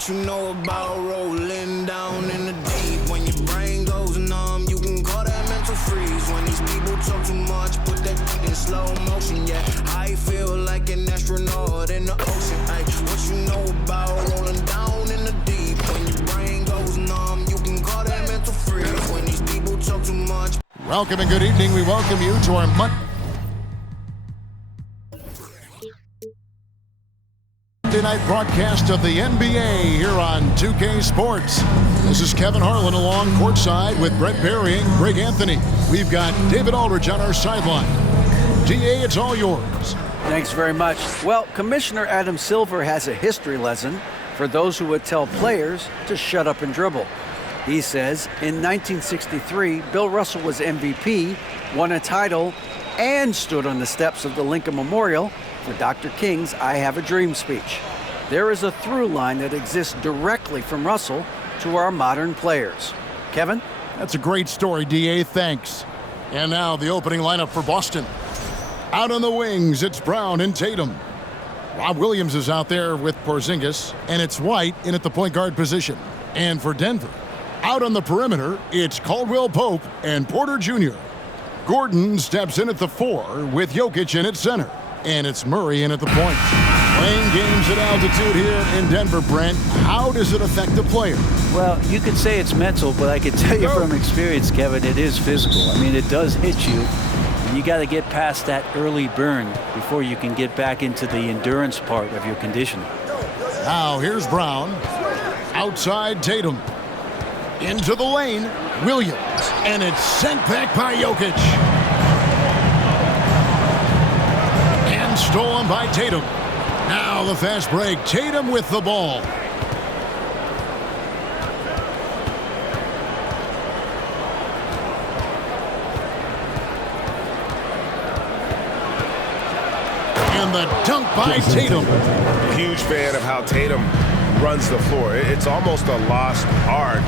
What you know about rolling down in the deep? When your brain goes numb, you can call that mental freeze. When these people talk too much, put that in slow motion. Yeah, I feel like an astronaut in the ocean. Ay, what you know about rolling down in the deep? When your brain goes numb, you can call that mental freeze. When these people talk too much. Welcome and good evening. We welcome you to our Monday night broadcast of the NBA here on 2K Sports. This is Kevin Harlan along courtside with Brett Berry and Greg Anthony. We've got David Aldridge on our sideline. DA, it's all yours. Thanks very much. Well, Commissioner Adam Silver has a history lesson for those who would tell players to shut up and dribble. He says in 1963, Bill Russell was MVP, won a title, and stood on the steps of the Lincoln Memorial for Dr. King's I Have a Dream speech. There is a through line that exists directly from Russell to our modern players. Kevin? That's a great story, DA. Thanks. And now the opening lineup for Boston. Out on the wings, it's Brown and Tatum. Rob Williams is out there with Porzingis, and it's White in at the point guard position. And for Denver, out on the perimeter, it's Caldwell Pope and Porter Jr. Gordon steps in at the 4 with Jokic in at center. And it's Murray in at the point. Playing games at altitude here in Denver, Brent. How does it affect the player? Well, you could say it's mental, but I can tell you from experience, Kevin, it is physical. I mean, it does hit you. And you got to get past that early burn before you can get back into the endurance part of your conditioning. Now, here's Brown. Outside Tatum. Into the lane, Williams. And it's sent back by Jokic. Stolen by Tatum. Now the fast break. Tatum with the ball. And the dunk by Tatum. A huge fan of how Tatum runs the floor. It's almost a lost art.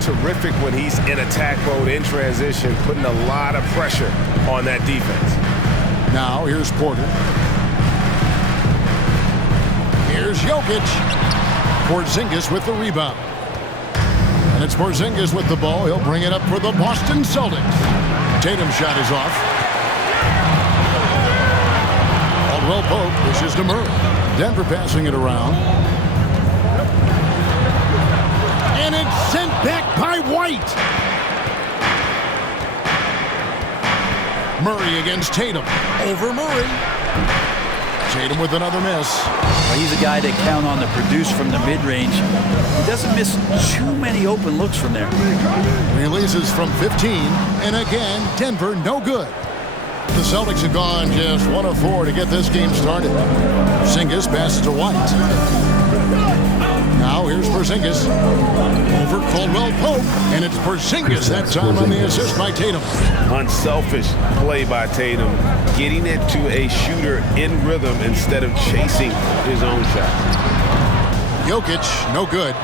Terrific when he's in attack mode, in transition, putting a lot of pressure on that defense. Now here's Porter. Here's Jokic. Porzingis with the rebound. And it's Porzingis with the ball. He'll bring it up for the Boston Celtics. Tatum's shot is off. Caldwell Pope pushes to Murray. Denver passing it around. And it's sent back by White. Murray against Tatum. Over Murray. Tatum with another miss. Well, he's a guy that count on to produce from the mid-range. He doesn't miss too many open looks from there. Releases from 15. And again, Denver no good. The Celtics have gone just 1 of 4 to get this game started. Porzingis passes to White. Now here's Porzingis over Caldwell Pope, and it's Porzingis that time on the assist by Tatum. Unselfish play by Tatum, getting it to a shooter in rhythm instead of chasing his own shot. Jokic, no good.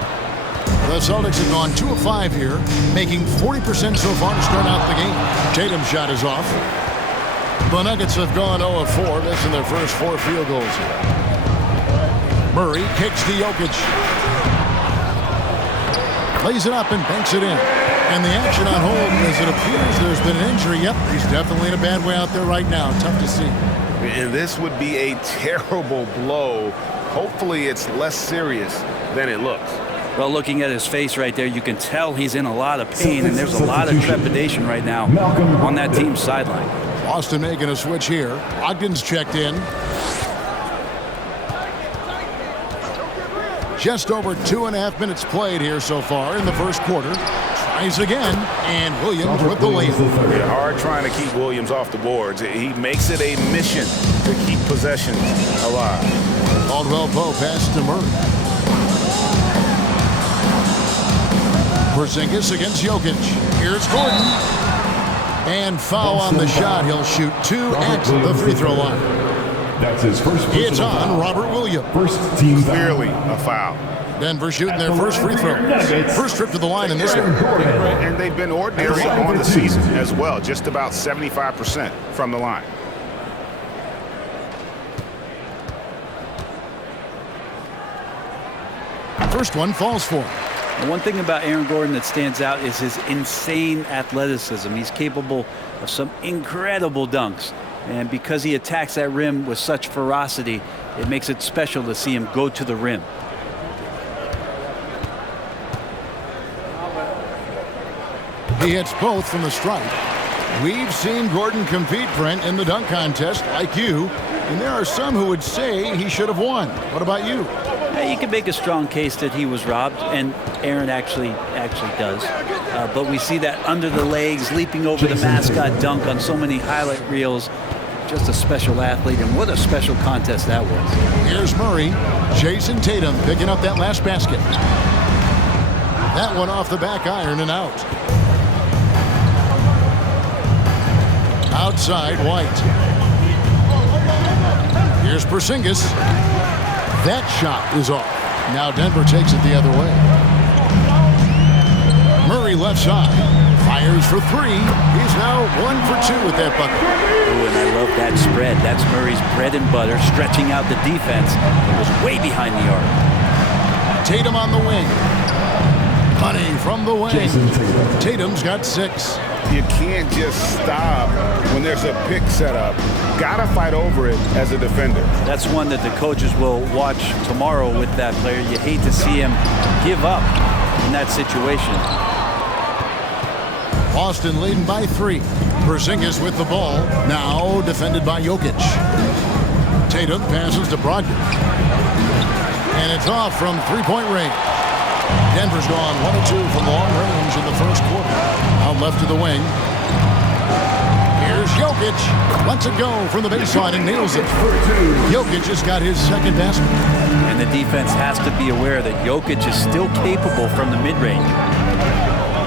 The Celtics have gone 2 of 5 here, making 40% so far to start out the game. Tatum's shot is off. The Nuggets have gone 0 of 4, missing their first 4 field goals here. Murray kicks to Jokic. Lays it up and banks it in. And the action on hold as it appears there's been an injury. Yep, he's definitely in a bad way out there right now. Tough to see. And this would be a terrible blow. Hopefully it's less serious than it looks. Well, looking at his face right there, you can tell he's in a lot of pain, and there's a lot of trepidation right now on that team's sideline. Boston making a switch here. Ogden's checked in. Just over 2.5 minutes played here so far in the first quarter. Tries again, and Williams with the layup. They're hard trying to keep Williams off the boards. He makes it a mission to keep possessions alive. Caldwell Pope passes to Murray. Porzingis against Jokic. Here's Gordon. And foul on the shot. He'll shoot 2 at the free throw line. That's his first It's on foul. Robert Williams. First team Clearly a foul. Denver shooting their first free throw. First trip to the line in this one. And they've been ordinary on the season as well, just about 75% from the line. first one falls for him. And one thing about Aaron Gordon that stands out is his insane athleticism. He's capable of some incredible dunks. And because he attacks that rim with such ferocity, it makes it special to see him go to the rim. He hits both from the stripe. We've seen Gordon compete, Brent, in the dunk contest like you, and there are some who would say he should have won. What about you? You can make a strong case that he was robbed, and Aaron actually does. But we see that under the legs, leaping over the mascot dunk on so many highlight reels. Just a special athlete, and what a special contest that was. Here's Murray. Jason Tatum picking up that last basket. That one off the back iron and out. Outside, White. Here's Porzingis. That shot is off. Now Denver takes it the other way. Murray left side. Fires for three. He's now 1 for 2 with that bucket. Ooh, and I love that spread. That's Murray's bread and butter, stretching out the defense. It was way behind the arc. Tatum on the wing. Honey from the wing. Tatum's got 6. You can't just stop when there's a pick set up. Gotta fight over it as a defender. That's one that the coaches will watch tomorrow with that player. You hate to see him give up in that situation. Boston leading by 3. Porzingis with the ball. Now defended by Jokic. Tatum passes to Brogdon. And it's off from three-point range. Denver's gone 1 of 2 from long range in the first quarter. Out left to the wing. Here's Jokic. Lets it go from the baseline and nails it. Jokic just got his second basket. And the defense has to be aware that Jokic is still capable from the mid-range.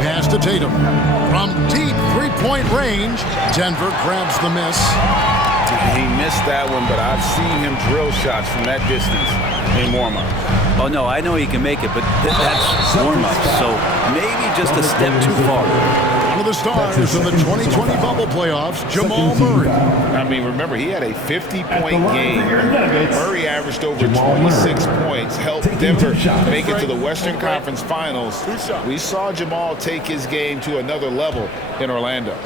Pass to Tatum. From deep three-point range, Denver grabs the miss. He missed that one, but I've seen him drill shots from that distance in warm-up. Oh, no, I know he can make it, but that's warm-up, so maybe just a step too far. One of the stars in the 2020 bubble playoffs, Jamal Murray. I mean, remember, he had a 50-point game. Murray averaged over 26 points, helped Denver make it to the Western Conference Finals. We saw Jamal take his game to another level in Orlando.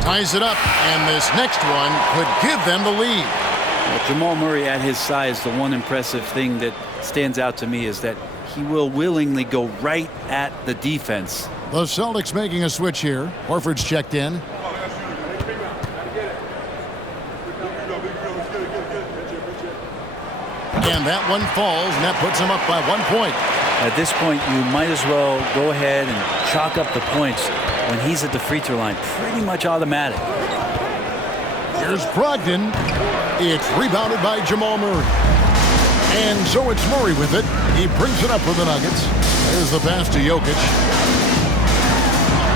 Ties it up, and this next one could give them the lead. Well, Jamal Murray at his size, the one impressive thing that stands out to me is that he will willingly go right at the defense. The Celtics making a switch here. Horford's checked in. And that one falls, and that puts him up by 1 point. At this point, you might as well go ahead and chalk up the points when he's at the free throw line. Pretty much automatic. Here's Brogdon. It's rebounded by Jamal Murray. And so it's Murray with it. He brings it up for the Nuggets. There's the pass to Jokic.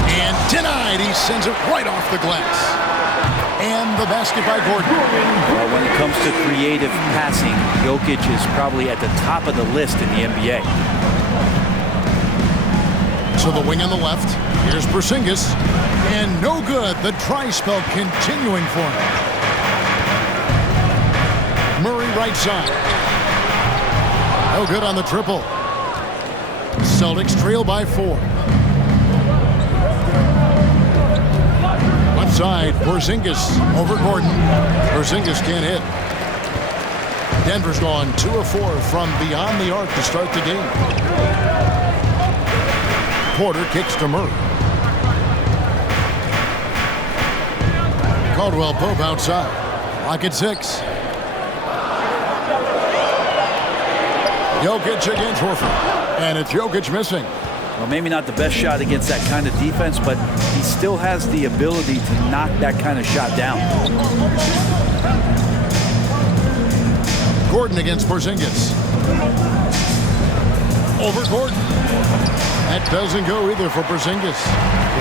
And denied. He sends it right off the glass. And the basket by Gordon. Well, when it comes to creative passing, Jokic is probably at the top of the list in the NBA. So the wing on the left. Here's Porzingis. And no good. The try spell continuing for him. Murray right side. No good on the triple. Celtics trail by 4. Left side. Porzingis over Gordon. Porzingis can't hit. Denver's gone 2 of 4 from beyond the arc to start the game. Porter kicks to Murray. Caldwell Pope outside. Lock at 6. Jokic against Horford. And it's Jokic missing. Well, maybe not the best shot against that kind of defense, but he still has the ability to knock that kind of shot down. Gordon against Porzingis. Over Gordon. That doesn't go either for Porzingis.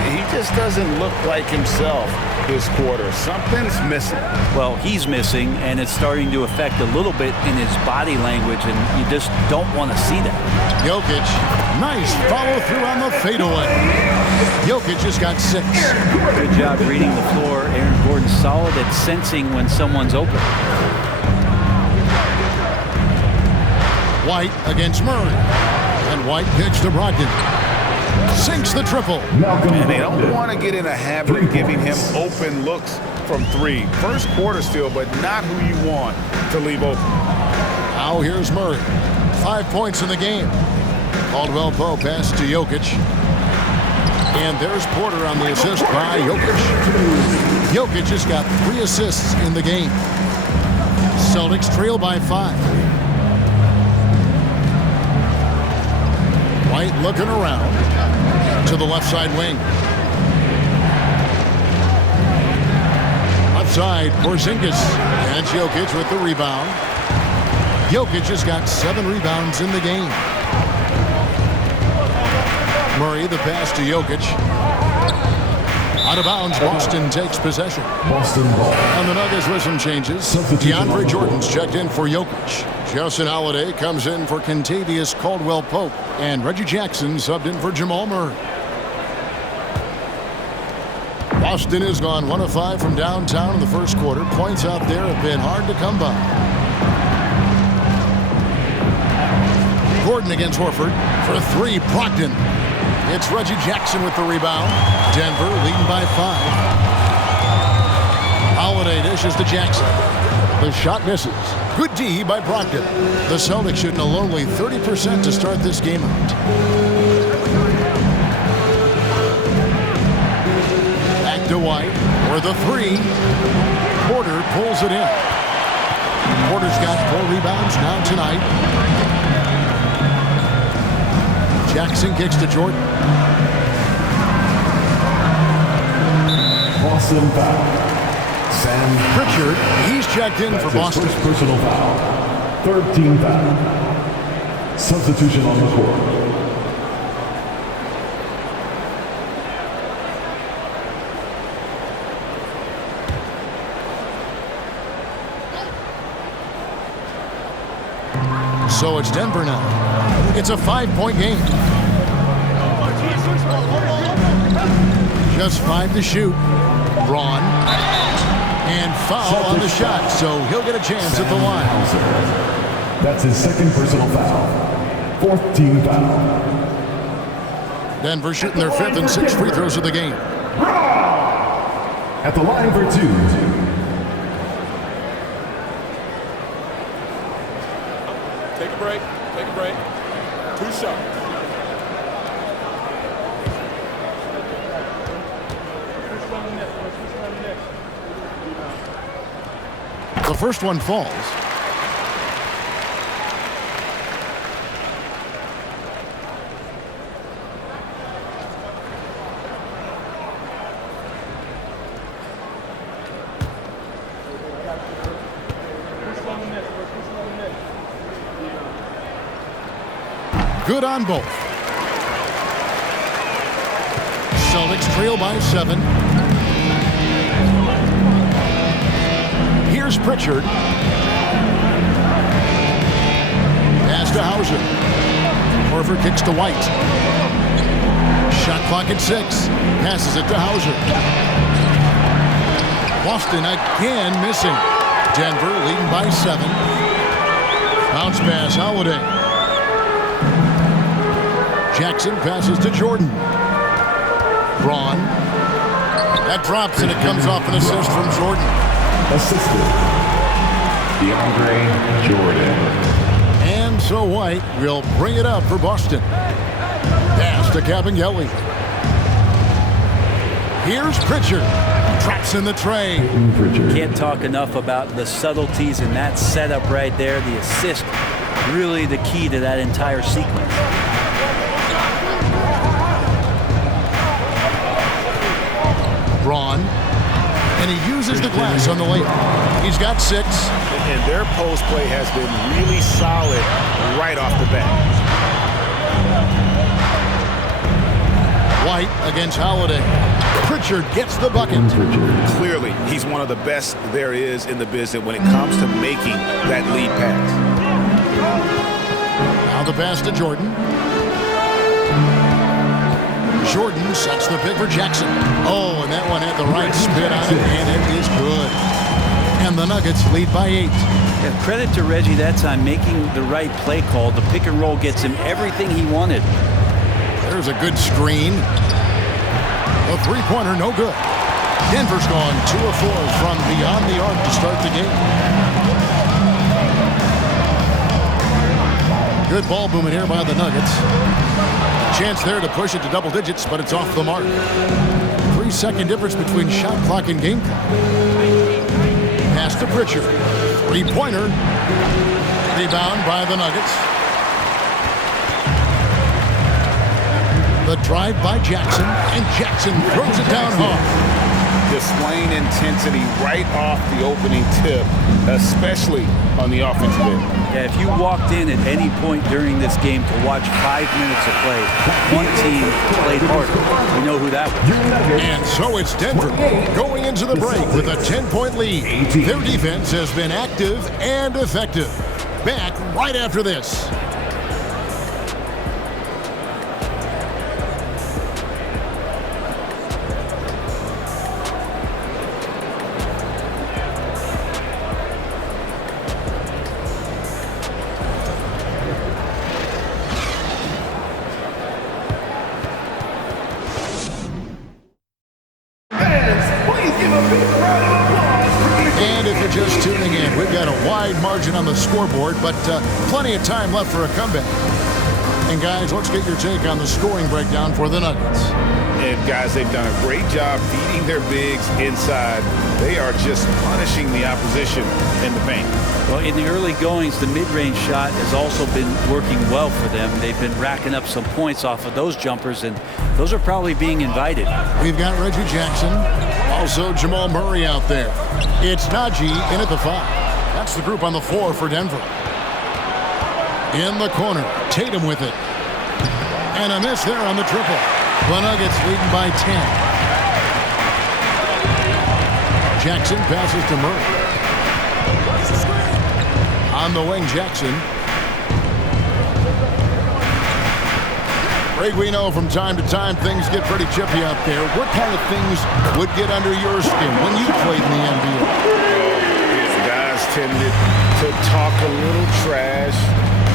He just doesn't look like himself this quarter. Something's missing. Well, he's missing, and it's starting to affect a little bit in his body language, and you just don't want to see that. Jokic, nice follow through on the fadeaway. Jokic just got 6. Good job reading the floor. Aaron Gordon solid at sensing when someone's open. White against Murray. And White kicks to Brogdon. Sinks the triple. And they don't want to get in a habit of giving him open looks from three. First quarter still, but not who you want to leave open. Now here's Murray. 5 points in the game. Caldwell Pope pass to Jokic. And there's Porter on the assist by Jokic. Jokic has got 3 assists in the game. Celtics trail by 5. White looking around to the left side wing. Left side, Porzingis. And Jokic with the rebound. Jokic has got 7 rebounds in the game. Murray, the pass to Jokic. Out of bounds, Boston takes possession. Boston ball. On the Nuggets with some changes. DeAndre Jordan's checked in for Jokic. Justin Holiday comes in for Kentavious Caldwell-Pope. And Reggie Jackson subbed in for Jamal Murray. Boston has gone 1 of 5 from downtown in the first quarter. Points out there have been hard to come by. Gordon against Horford for 3. Brogdon. It's Reggie Jackson with the rebound. Denver leading by 5. Holiday dishes to Jackson. The shot misses. Good D by Brogdon. The Celtics shooting a lonely 30% to start this game out. Back to White for the 3. Porter pulls it in. Porter's got 4 rebounds now tonight. Jackson kicks to Jordan. Boston foul. Sam Pritchard, he's checked in for Boston. First personal foul. 3rd team foul. Substitution on the court. So it's Denver now. It's a 5-point game. Just 5 to shoot. Braun. And foul on the shot, so he'll get a chance at the line. That's his 2nd personal foul. 4th team foul. Denver shooting their 5th and 6th free throws of the game. At the line for 2. Take a break. Take a break. 2 shots. The first one falls. Good on both. Celtics trail by 7. Here's Pritchard. Pass to Hauser. Horford kicks to White. Shot clock at 6. Passes it to Hauser. Boston again missing. Denver leading by 7. Bounce pass, Holiday. Jackson passes to Jordan. Braun. That drops and it comes off an assist from Jordan. Assisted. DeAndre Jordan. And so White will bring it up for Boston. Pass to Kabengele. Here's Pritchard. Traps in the tray. Can't talk enough about the subtleties in that setup right there. The assist, really the key to that entire sequence. Braun. And he uses the glass on the layup. He's got 6. And their post play has been really solid right off the bat. White against Holiday. Pritchard gets the bucket. Clearly, he's one of the best there is in the business when it comes to making that lead pass. Now the pass to Jordan. Jordan sets the pick for Jackson. Oh, and that one had the right spin on it, and it is good. And the Nuggets lead by 8. Yeah, credit to Reggie that time making the right play call. The pick and roll gets him everything he wanted. There's a good screen. A three-pointer, no good. Denver's gone 2 of 4 from beyond the arc to start the game. Good ball movement here by the Nuggets. Chance there to push it to double digits, but it's off the mark. 3-second difference between shot clock and game clock. Pass to Pritchard. Three-pointer. Rebound by the Nuggets. The drive by Jackson, and Jackson throws it down hard. Displaying intensity right off the opening tip, especially on the offensive end. Yeah, if you walked in at any point during this game to watch 5 minutes of play, one team played harder. We know who that was. And so it's Denver going into the break with a 10-point lead. Their defense has been active and effective. Back right after this. Just tuning in, we've got a wide margin on the scoreboard, but plenty of time left for a comeback. And guys, let's get your take on the scoring breakdown for the Nuggets. And guys, they've done a great job feeding their bigs inside. They are just punishing the opposition in the paint. Well, in the early goings, the mid-range shot has also been working well for them. They've been racking up some points off of those jumpers, and those are probably being invited. We've got Reggie Jackson, also Jamal Murray out there. It's Najee in at the 5. That's the group on the floor for Denver. In the corner, Tatum with it. And a miss there on the triple. The Nuggets leading by 10. Jackson passes to Murray. On the wing, Jackson. Greg, we know from time to time things get pretty chippy out there. What kind of things would get under your skin when you played in the NBA? Guys tended to talk a little trash,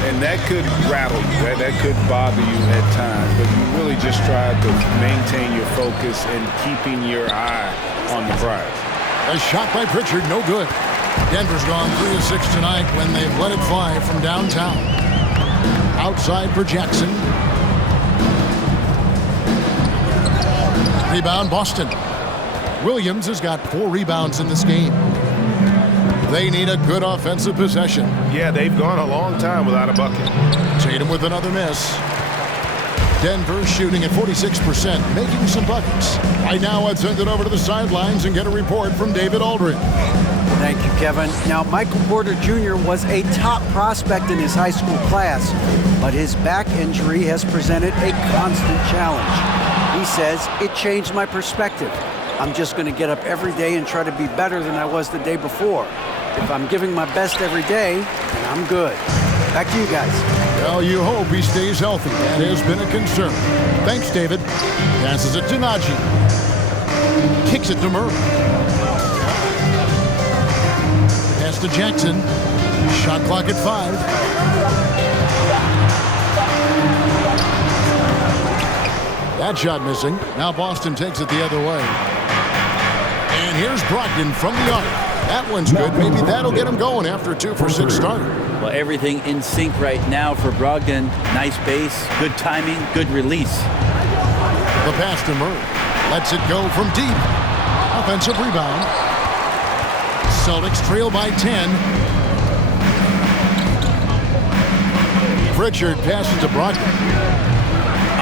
and that could rattle you. That could bother you at times, but you really just try to maintain your focus and keeping your eye on the prize. A shot by Pritchard, no good. Denver's gone 3 of 6 tonight when they've let it fly from downtown. Outside for Jackson. Rebound, Boston. Williams has got 4 rebounds in this game. They need a good offensive possession. Yeah, they've gone a long time without a bucket. Tatum with another miss. Denver shooting at 46%, making some buckets. Right now, let's send it over to the sidelines and get a report from David Aldridge. Thank you, Kevin. Now, Michael Porter Jr. was a top prospect in his high school class, but his back injury has presented a constant challenge. He says, it changed my perspective. I'm just going to get up every day and try to be better than I was the day before. If I'm giving my best every day, then I'm good. Back to you guys. Well, you hope he stays healthy. That has been a concern. Thanks, David. Passes it to Najee. Kicks it to Murray. Pass to Jackson. Shot clock at 5. That shot missing. Now Boston takes it the other way. And here's Brogdon from the arc. That one's good. Maybe that'll get him going after a 2 for 6 start. Well, everything in sync right now for Brogdon. Nice base, good timing, good release. The pass to Murray. Lets it go from deep. Offensive rebound. Celtics trail by 10. Pritchard passes to Brogdon.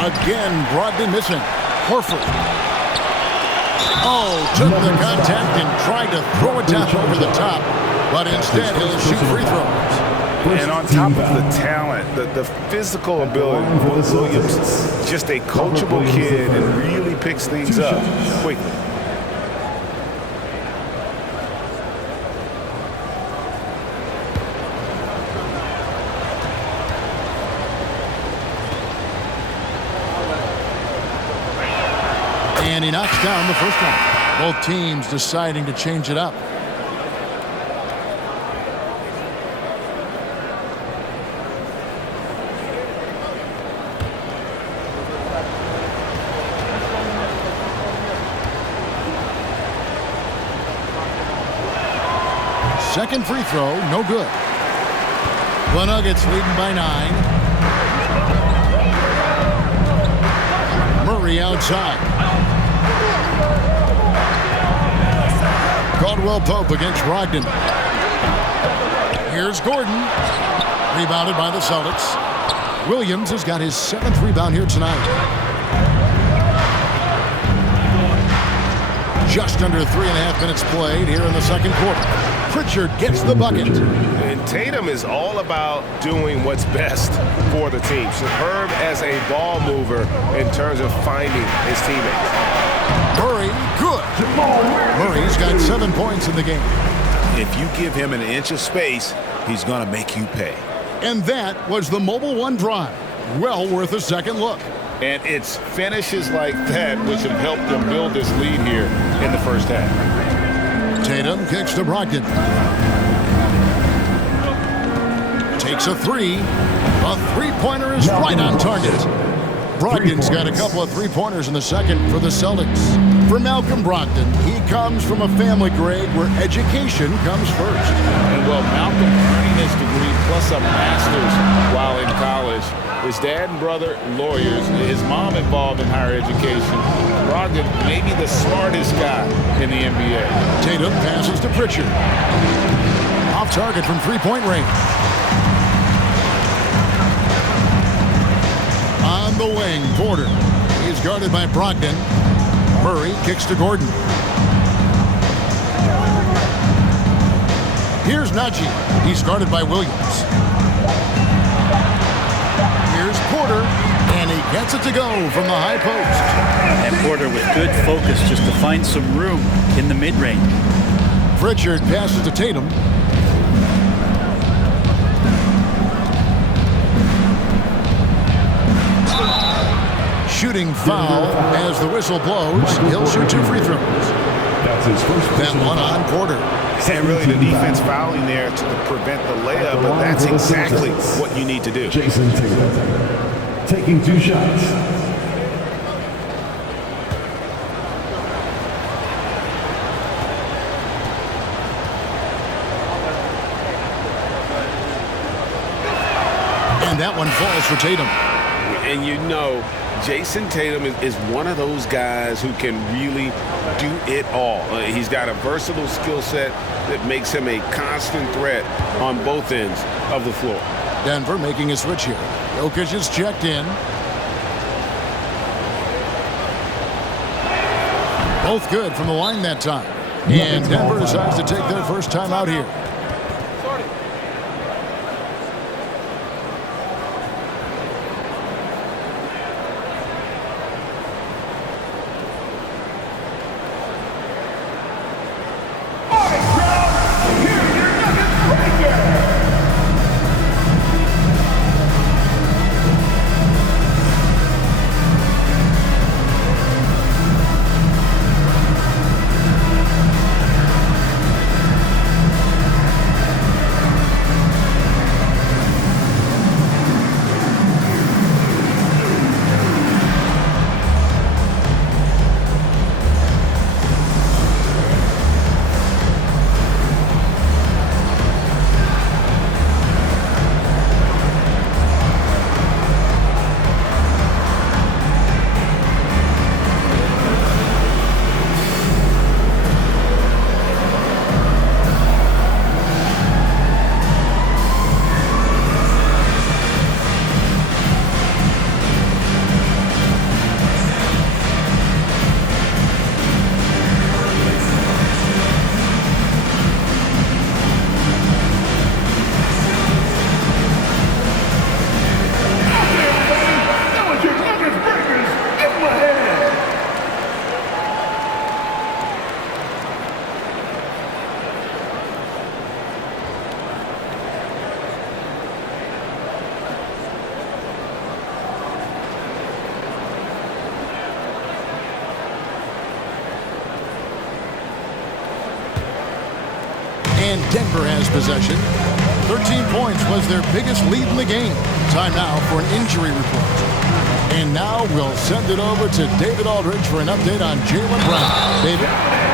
Again, Brogdon missing. Horford. Oh, took the contact and tried to throw it down over the top. But instead, he'll shoot free throws. And on top of the talent, the physical ability, Williams is just a coachable kid and really picks things up quickly. And he knocks down the first one. Both teams deciding to change it up. second free throw, no good. The Nuggets leading by 9. Murray outside. Caldwell Pope against Brogdon. Here's Gordon. Rebounded by the Celtics. Williams has got his 7th rebound here tonight. Just under 3.5 minutes played here in the second quarter. Pritchard gets the bucket. And Tatum is all about doing what's best for the team. Superb as a ball mover in terms of finding his teammates. Murray, good. Murray's got 7 points in the game. If you give him an inch of space, he's going to make you pay. And that was the Mobile One drive. Well worth a second look. And it's finishes like that which have helped them build this lead here in the first half. Tatum kicks to Brogdon. Takes a 3. A three-pointer is right on target. Brogdon's got a couple of three-pointers in the second for the Celtics. For Malcolm Brogdon, he comes from a family grade where education comes first. And well, Malcolm earning his degree plus a master's while in college. His dad and brother, lawyers. His mom involved in higher education. Brogdon, maybe the smartest guy in the NBA. Tatum passes to Pritchard. Off target from three-point range. On the wing, Porter. He's guarded by Brogdon. Murray kicks to Gordon. Here's Najee. He's guarded by Williams. Here's Porter, and he gets it to go from the high post. And Porter with good focus just to find some room in the mid-range. Pritchard passes to Tatum. Shooting foul as the whistle blows. He'll shoot 2 free throws. That's his first. Then one on Porter. And really the defense fouling there to prevent the layup, but that's exactly what you need to do. Jason Tatum taking 2 shots. And that one falls for Tatum. And you know, Jason Tatum is one of those guys who can really do it all. He's got a versatile skill set that makes him a constant threat on both ends of the floor. Denver making a switch here. Jokic is checked in. Both good from the line that time. And Denver decides to take their first time out here. And Denver has possession. 13 points was their biggest lead in the game. Time now for an injury report. And now we'll send it over to David Aldridge for an update on Jaylen Brown. David?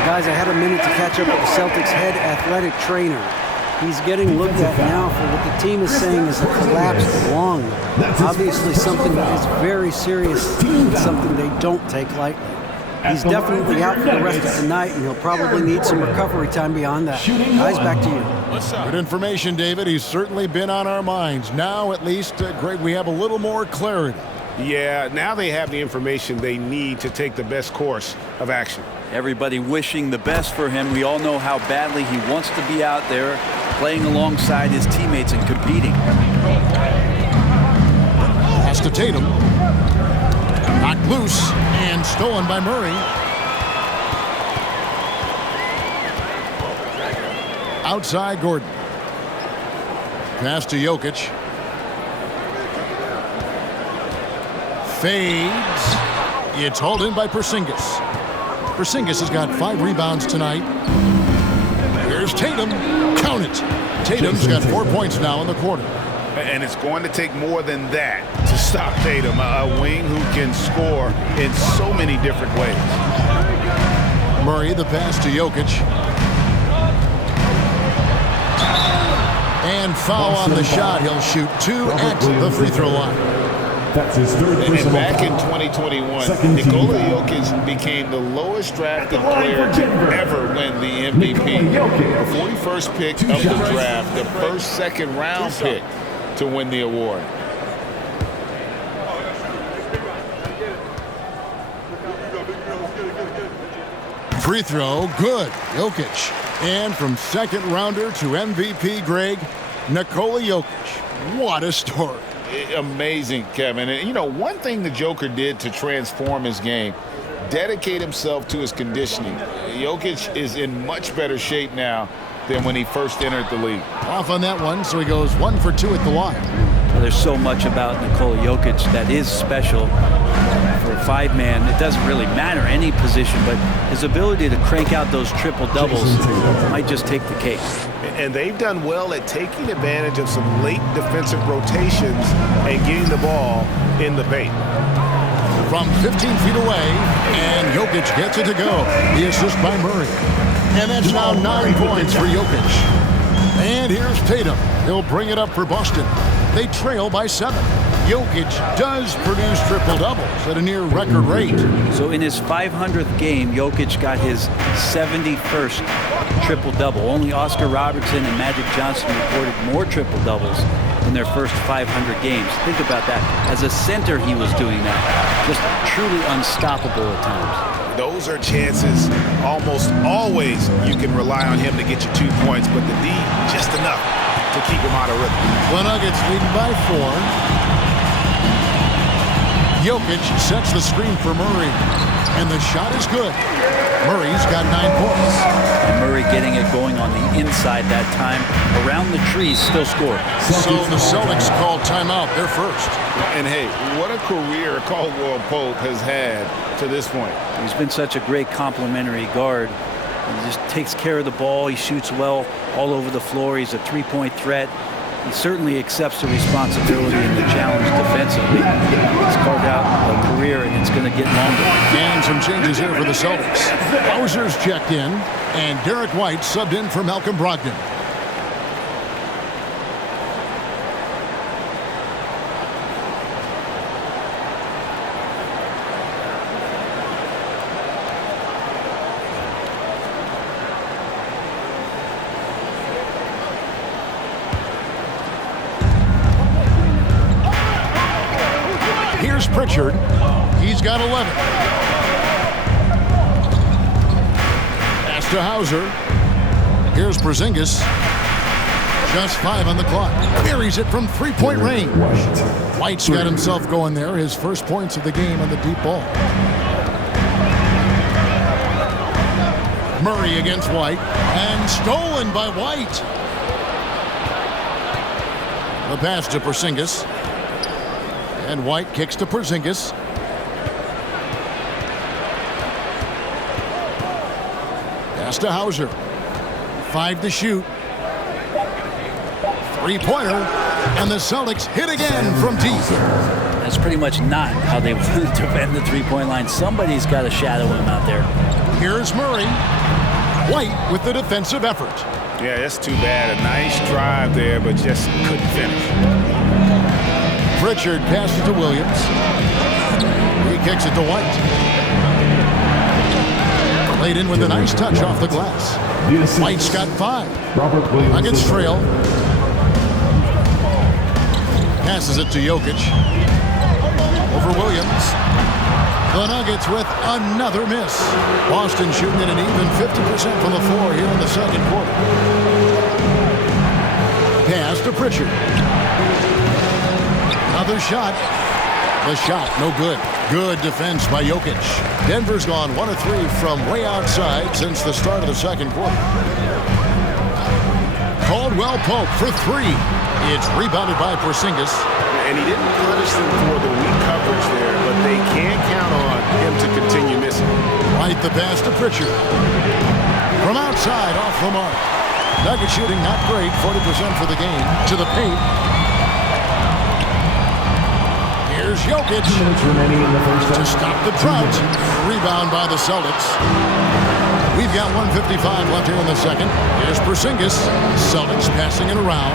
Guys, I had a minute to catch up with the Celtics head athletic trainer. He's getting looked at now for what the team is saying is a collapsed lung. Obviously something that is very serious and something they don't take lightly. He's definitely out for the rest of the night, and he'll probably need some recovery time beyond that. Guys, back to you. Good information, David. He's certainly been on our minds. Now, at least, Greg, we have a little more clarity. Yeah, now they have the information they need to take the best course of action. Everybody wishing the best for him. We all know how badly he wants to be out there playing alongside his teammates and competing. Pass to Tatum. Knocked loose and stolen by Murray. Outside Gordon. Pass to Jokic. Fades. It's hauled in by Porzingis. Porzingis has got 5 rebounds tonight. Here's Tatum. Count it. Tatum's got 4 points now in the quarter. And it's going to take more than that to stop Tatum, a wing who can score in so many different ways. Murray, the pass to Jokic. And foul on the shot. He'll shoot 2 at the free throw line. That's his third And back in 2021, Nikola Jokic became the lowest drafted player to ever win the MVP. The 41st pick of the draft, the first second-round pick to win the award. Free throw, good. Jokic. And from second rounder to MVP, Greg, Nikola Jokic. What a story. Amazing, Kevin. And, you know, one thing the Joker did to transform his game, dedicate himself to his conditioning. Jokic is in much better shape now than when he first entered the league. Off on that one, so he goes 1 for 2 at the line. Well, there's so much about Nikola Jokic that is special. For a 5-man, it doesn't really matter any position, but his ability to crank out those triple-doubles might just take the cake. And they've done well at taking advantage of some late defensive rotations and getting the ball in the paint. From 15 feet away, and Jokic gets it to go. The assist by Murray. And that's now 9 points for Jokic. And here's Tatum. He'll bring it up for Boston. They trail by 7. Jokic does produce triple-doubles at a near record rate. So in his 500th game, Jokic got his 71st triple-double. Only Oscar Robertson and Magic Johnson recorded more triple-doubles in their first 500 games. Think about that. As a center, he was doing that. Just truly unstoppable at times. Those are chances almost always you can rely on him to get you 2 points, but the D just enough to keep him out of rhythm. The Nuggets leading by 4. Jokic sets the screen for Murray, and the shot is good. Murray's got 9 points. And Murray getting it going on the inside that time. Around the trees, still scored. So the Celtics called timeout. They're first. And hey, what a career Caldwell Pope has had to this point. He's been such a great complementary guard. He just takes care of the ball. He shoots well all over the floor. He's a three-point threat. He certainly accepts the responsibility and the challenge defensively. He's carved out a career, and it's going to get longer. And some changes here for the Celtics. Hauser's checked in, and Derek White subbed in for Malcolm Brogdon. Pritchard, he's got 11. Pass to Hauser. Here's Porzingis. Just 5 on the clock. Buries it from 3-point range. White's got himself going there. His first points of the game on the deep ball. Murray against White. And stolen by White. The pass to Porzingis. And White kicks to Porzingis. Pass to Hauser. 5 to shoot. 3-pointer. And the Celtics hit again from deep. That's pretty much not how they defend the three-point line. Somebody's got to shadow him out there. Here's Murray. White with the defensive effort. Yeah, that's too bad. A nice drive there, but just couldn't finish. Pritchard passes to Williams. He kicks it to White. Laid in with a nice touch off the glass. White's got 5. Nuggets trail. Passes it to Jokic. Over Williams. The Nuggets with another miss. Boston shooting at an even 50% from the floor here in the second quarter. Pass to Pritchard. Another shot. The shot, no good. Good defense by Jokic. Denver's gone 1 of 3 from way outside since the start of the second quarter. Caldwell Pope for 3. It's rebounded by Porzingis. And he didn't punish them for the weak coverage there, but they can't count on him to continue missing. White the pass to Pritchard. From outside, off the mark. Nugget shooting not great, 40% for the game. To the paint. Here's Jokic. 2 minutes remaining in the first half. To stop the drought. Rebound by the Celtics. We've got 1:55 left here in the second. Here's Porzingis. Celtics passing it around.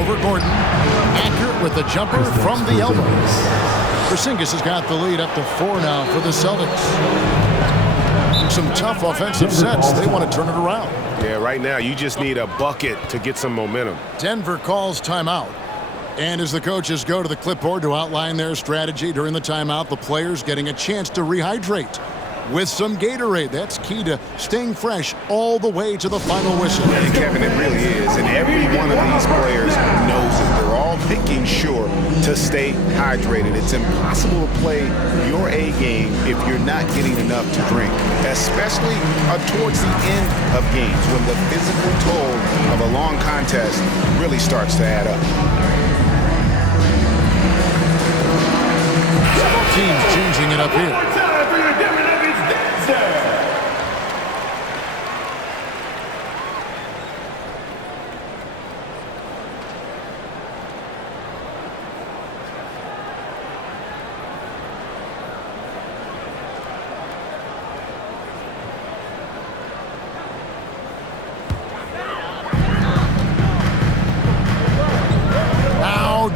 Over Gordon. Accurate with the jumper from the elbow. Porzingis has got the lead up to 4 now for the Celtics. Some tough offensive sets. They want to turn it around. Yeah, right now you just need a bucket to get some momentum. Denver calls timeout. And as the coaches go to the clipboard to outline their strategy during the timeout, the players getting a chance to rehydrate with some Gatorade. That's key to staying fresh all the way to the final whistle. Yeah, Kevin, it really is. And every one of these players knows it. They're all making sure to stay hydrated. It's impossible to play your A game if you're not getting enough to drink, especially towards the end of games when the physical toll of a long contest really starts to add up. Several teams changing it up here.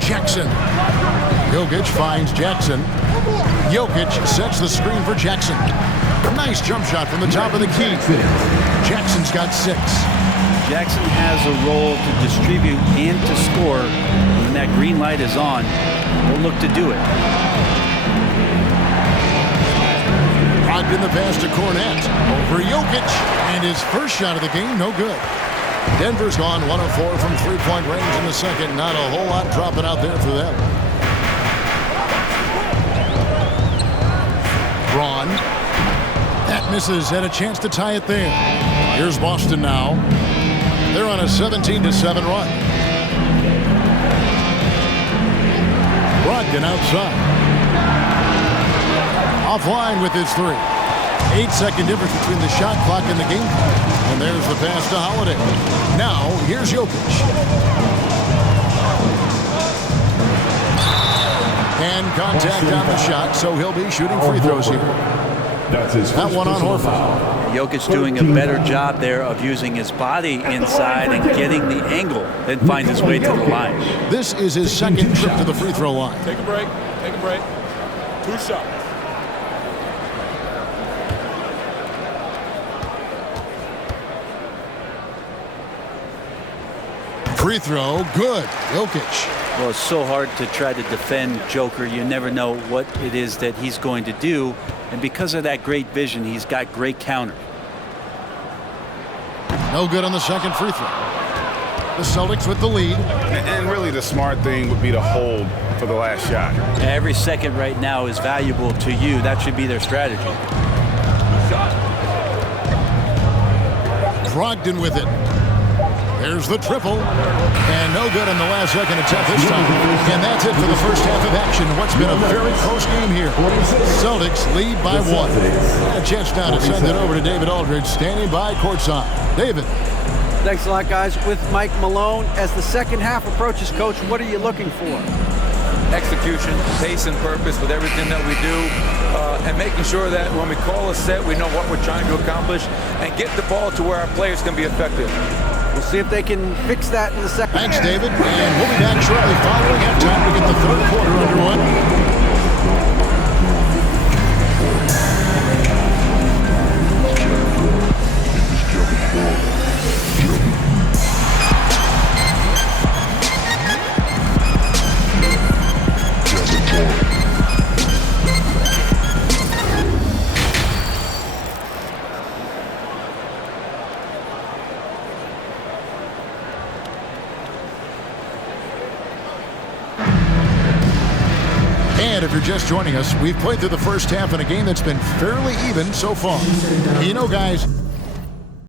Jackson. Jokic finds Jackson. Jokic sets the screen for Jackson. Nice jump shot from the top of the key. Jackson's got 6. Jackson has a role to distribute and to score. When that green light is on, they'll look to do it. Brogdon the pass to Cornette. Over Jokic. And his first shot of the game, no good. Denver's gone 1 of 4 from three-point range in the second. Not a whole lot dropping out there for them. Braun. That misses. Had a chance to tie it there. Here's Boston now. They're on a 17-7 run. Brogdon outside. Offline with his 3. 8-second difference between the shot clock and the game clock. And there's the pass to Holiday. Now, here's Jokic. And contact on the shot, so he'll be shooting free throws here. That's his that one on Horford. Jokic doing a better job there of using his body inside and getting the angle, then find his way to the line. This is his second trip to the free throw line. Take a break. Take a break. 2 shots. Free throw, good. Jokic. Well, it's so hard to try to defend Joker. You never know what it is that he's going to do. And because of that great vision, he's got great counter. No good on the second free throw. The Celtics with the lead. And really the smart thing would be to hold for the last shot. Every second right now is valuable to you. That should be their strategy. Brogdon with it. There's the triple. And no good in the last second attempt this time. And that's it for the first half of action. What's been a very close game here. Celtics lead by 1. A chance now to send it over to David Aldridge, standing by courtside. David. Thanks a lot, guys. With Mike Malone, as the second half approaches, Coach, what are you looking for? execution, pace, and purpose with everything that we do, and making sure that when we call a set, we know what we're trying to accomplish and get the ball to where our players can be effective. We'll see if they can fix that in the second. Thanks, David. And we'll be back shortly following halftime to get the third quarter underway. And if you're just joining us, we've played through the first half in a game that's been fairly even so far. You know, guys,